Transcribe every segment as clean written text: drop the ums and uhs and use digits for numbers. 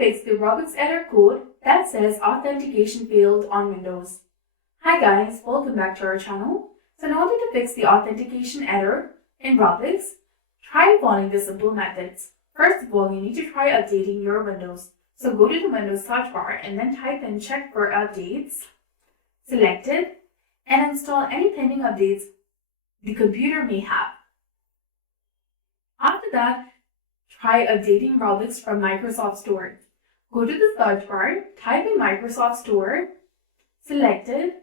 fix the Roblox error code that says Authentication Failed on Windows. Hi guys, welcome back to our channel. So in order to fix the authentication error in Roblox, try following the simple methods. First of all, you need to try updating your Windows. So go to the Windows search bar and then type in check for updates, select it, and install any pending updates the computer may have. After that, try updating Roblox from Microsoft Store. Go to the search bar, type in Microsoft Store, select it.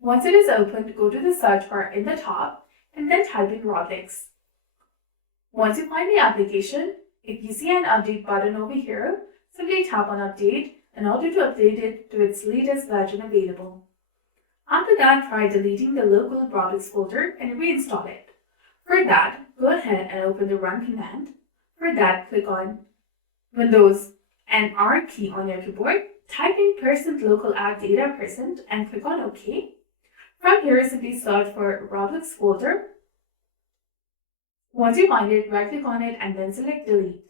Once it is opened, go to the search bar in the top and then type in Roblox. Once you find the application, if you see an update button over here, simply tap on update in order to update it to its latest version available. After that, try deleting the local Roblox folder and reinstall it. For that, go ahead and open the run command. For that, click on Windows and R key on your keyboard. Type in %local add data % and click on OK. From here, simply search for Roblox folder. Once you find it, right click on it and then select delete.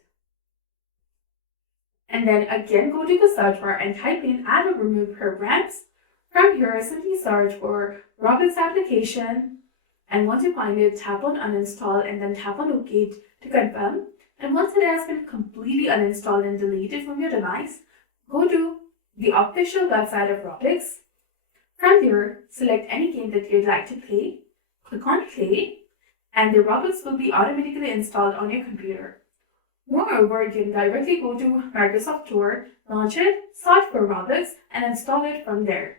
And then again go to the search bar and type in add or remove programs. From here, simply search for Roblox application. And once you find it, tap on uninstall and then tap on OK to confirm. And once it has been completely uninstalled and deleted from your device, go to the official website of Roblox. From there, select any game that you'd like to play, click on play, and the Roblox will be automatically installed on your computer. Moreover, you can directly go to Microsoft Store, launch it, search for Roblox, and install it from there.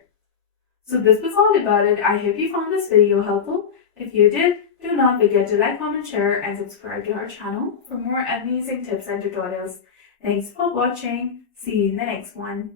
So this was all about it. I hope you found this video helpful. If you did, do not forget to like, comment, share, and subscribe to our channel for more amazing tips and tutorials. Thanks for watching. See you in the next one.